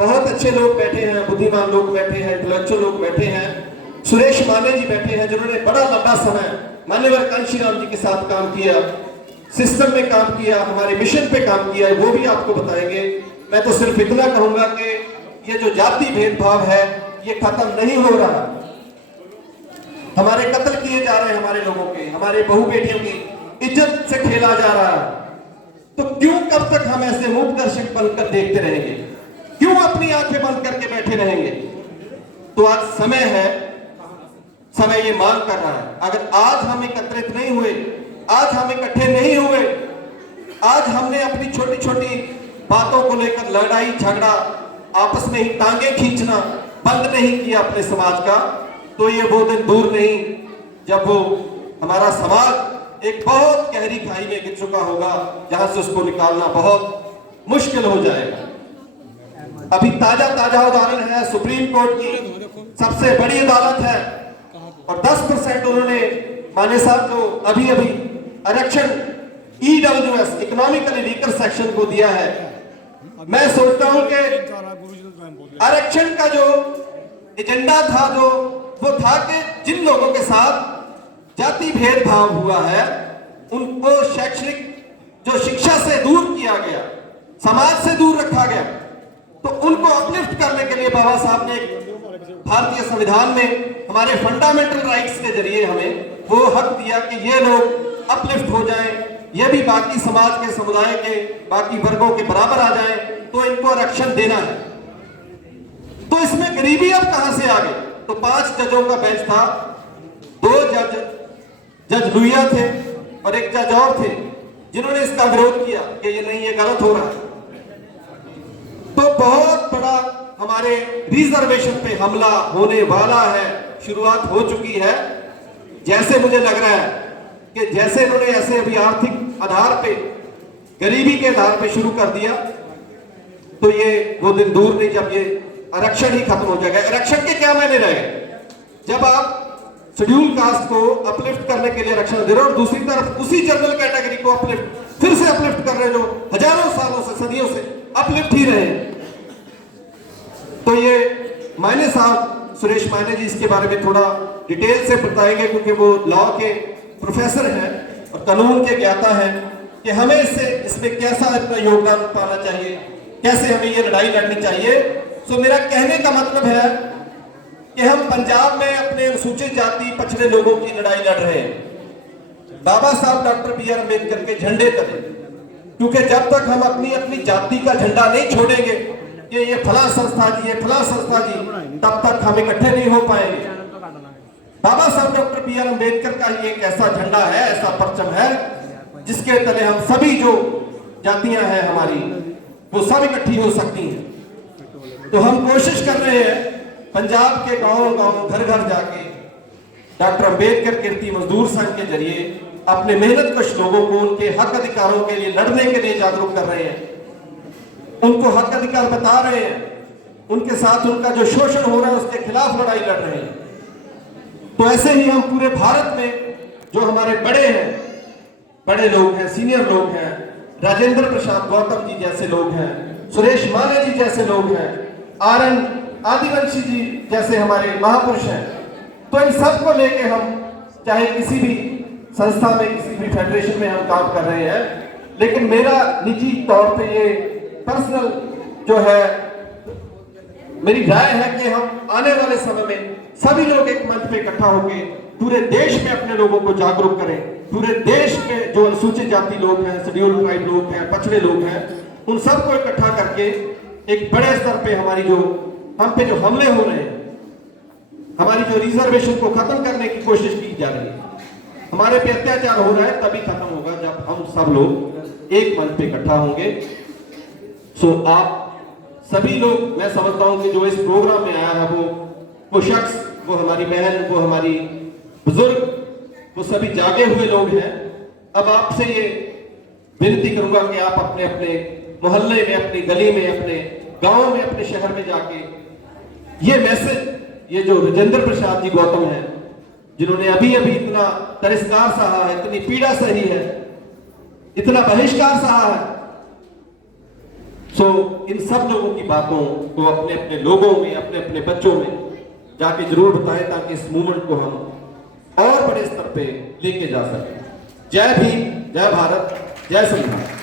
बहुत अच्छे लोग बैठे हैं, बुद्धिमान लोग बैठे हैं, इंटेलेक्चुअल लोग बैठे हैं। सुरेश माने जी बैठे हैं जिन्होंने बड़ा लंबा समय मान्यवर कांशीराम जी के साथ काम किया, सिस्टम में काम किया, हमारे मिशन पे काम किया है, वो भी आपको बताएंगे। मैं तो सिर्फ इतना कहूंगा कि ये जो जाति भेदभाव है ये खत्म नहीं हो रहा। हमारे कत्ल किए जा रहे हैं, हमारे लोगों के, हमारे बहू बेटियों की इज्जत से खेला जा रहा है। तो क्यों कब तक हम ऐसे मूक दर्शक बनकर देखते रहेंगे? क्यों अपनी आंखें बंद करके बैठे रहेंगे? तो आज समय है, समय ये मांग कर रहा है। अगर आज हम एकत्रित नहीं हुए, आज हम इकट्ठे नहीं हुए, आज हमने अपनी छोटी छोटी बातों को लेकर लड़ाई झगड़ा, आपस में ही टांगे खींचना बंद नहीं किया अपने समाज का, तो ये वो दिन दूर नहीं जब वो हमारा समाज एक बहुत गहरी खाई में गिर चुका होगा, जहां से उसको निकालना बहुत मुश्किल हो जाएगा। अभी ताजा ताजा उदाहरण है सुप्रीम कोर्ट की, सबसे बड़ी अदालत है, और 10% उन्होंने माने साहब को अभी अभी आरक्षण EWS इकोनॉमिकली वीकर सेक्शन को दिया है। मैं सोचता हूं कि आरक्षण का जो एजेंडा था, जो वो था कि जिन लोगों के साथ जाति भेदभाव हुआ है उनको शैक्षणिक जो शिक्षा से दूर किया गया, समाज से दूर रखा गया, तो उनको अपलिफ्ट करने के लिए बाबा साहब ने भारतीय संविधान में हमारे फंडामेंटल राइट्स के जरिए हमें वो हक दिया कि ये लोग अपलिफ्ट हो जाएं, ये भी बाकी समाज के, समुदाय के बाकी वर्गों के बराबर आ जाएं, तो इनको आरक्षण देना है। तो इसमें गरीबी अब कहां से आ गई? तो 5 जजों का बेंच था, 2 जज लुइया थे और 1 जज और थे जिन्होंने इसका विरोध किया कि ये नहीं, ये गलत हो रहा है। तो बहुत बड़ा हमारे रिजर्वेशन पे हमला होने वाला है, शुरुआत हो चुकी है। जैसे मुझे लग रहा है कि जैसे इन्होंने ऐसे अभी आर्थिक आधार पे, गरीबी के आधार पे शुरू कर दिया, तो ये वो दिन दूर नहीं जब ये आरक्षण ही खत्म हो जाएगा। आरक्षण के क्या मायने रहे जब आप शेड्यूल कास्ट को अपलिफ्ट करने के लिए आरक्षण दे रहे हो और दूसरी तरफ उसी जनरल कैटेगरी को अपलिफ्ट फिर से अपलिफ्ट कर रहे हो, जो हजारों सालों से, सदियों से अपलिफ्ट ही रहे। तो ये मायने साहब, सुरेश मायने जी इसके बारे में थोड़ा डिटेल से बताएंगे, क्योंकि वो लॉ के प्रोफेसर हैं और कानून के ज्ञाता हैं, कि हमें इसमें कैसा अपना योगदान पाना चाहिए, कैसे हमें ये लड़ाई लड़नी चाहिए। तो मेरा कहने का मतलब है कि हम पंजाब में अपने अनुसूचित जाति पछड़े लोगों की लड़ाई लड़ रहे हैं बाबा साहब डॉक्टर BR अम्बेडकर के झंडे तले, क्योंकि जब तक हम अपनी अपनी जाति का झंडा नहीं छोड़ेंगे कि ये फला संस्था जी, ये फला संस्था जी, तब तक हम इकट्ठे नहीं हो पाएंगे। बाबा साहब डॉक्टर BR अम्बेडकर का ही एक ऐसा झंडा है, ऐसा परचम है, जिसके तले हम सभी जो जातियां हैं हमारी, वो सब इकट्ठी हो सकती हैं। तो हम कोशिश कर रहे हैं पंजाब के गांव-गांव, घर-घर जाके डॉक्टर अम्बेडकर कीर्ति मजदूर संघ के जरिए अपने मेहनत कश लोगों को उनके हक अधिकारों के लिए लड़ने के लिए जागरूक कर रहे हैं, उनको हक अधिकार बता रहे हैं, उनके साथ उनका जो शोषण हो रहा है उसके खिलाफ लड़ाई लड़ रहे हैं। तो ऐसे ही हम पूरे भारत में जो हमारे बड़े हैं, बड़े लोग हैं, सीनियर लोग हैं, राजेंद्र प्रसाद गौतम जी जैसे लोग हैं, सुरेश माने जी जैसे लोग हैं, RN आदिवंशी जी जैसे हमारे महापुरुष हैं, तो इन सब को लेके हम चाहे किसी भी संस्था में, किसी भी फेडरेशन में हम काम कर रहे हैं, लेकिन मेरा निजी तौर पे ये पर्सनल जो है मेरी राय है कि हम आने वाले समय में सभी लोग एक मंच पे इकट्ठा होकर पूरे देश में अपने लोगों को जागरूक करें। पूरे देश के जो अनुसूचित जाति लोग हैं, शेड्यूल ट्राइब लोग हैं, पछड़े लोग हैं, उन सबको इकट्ठा करके एक बड़े स्तर पे हमारी जो हम पे जो हमले हो रहे हैं, हमारी जो रिजर्वेशन को खत्म करने की कोशिश की जा रही है, हमारे पे अत्याचार हो रहा है, तभी खत्म होगा जब हम सब लोग एक मंच पे इकट्ठा होंगे। सो आप सभी लोग, मैं समझता हूं कि जो इस प्रोग्राम में आया है वो शख्स, वो हमारी बहन, वो हमारी बुजुर्ग, वो सभी जागे हुए लोग हैं। अब आपसे ये विनती करूंगा कि आप अपने अपने मोहल्ले में, अपनी गली में, अपने गांव में, अपने शहर में जाके ये मैसेज, ये जो राजेंद्र प्रसाद जी गौतम हैं, जिन्होंने अभी अभी इतना तिरस्कार सहा है, इतनी पीड़ा सही है, इतना बहिष्कार सहा है, सो इन सब लोगों की बातों को अपने अपने लोगों में, अपने अपने बच्चों में जाके जरूर बताएं, ताकि इस मूवमेंट को हम और बड़े स्तर पे लेके जा सकें। जय भीम, जय भारत, जय संविधान।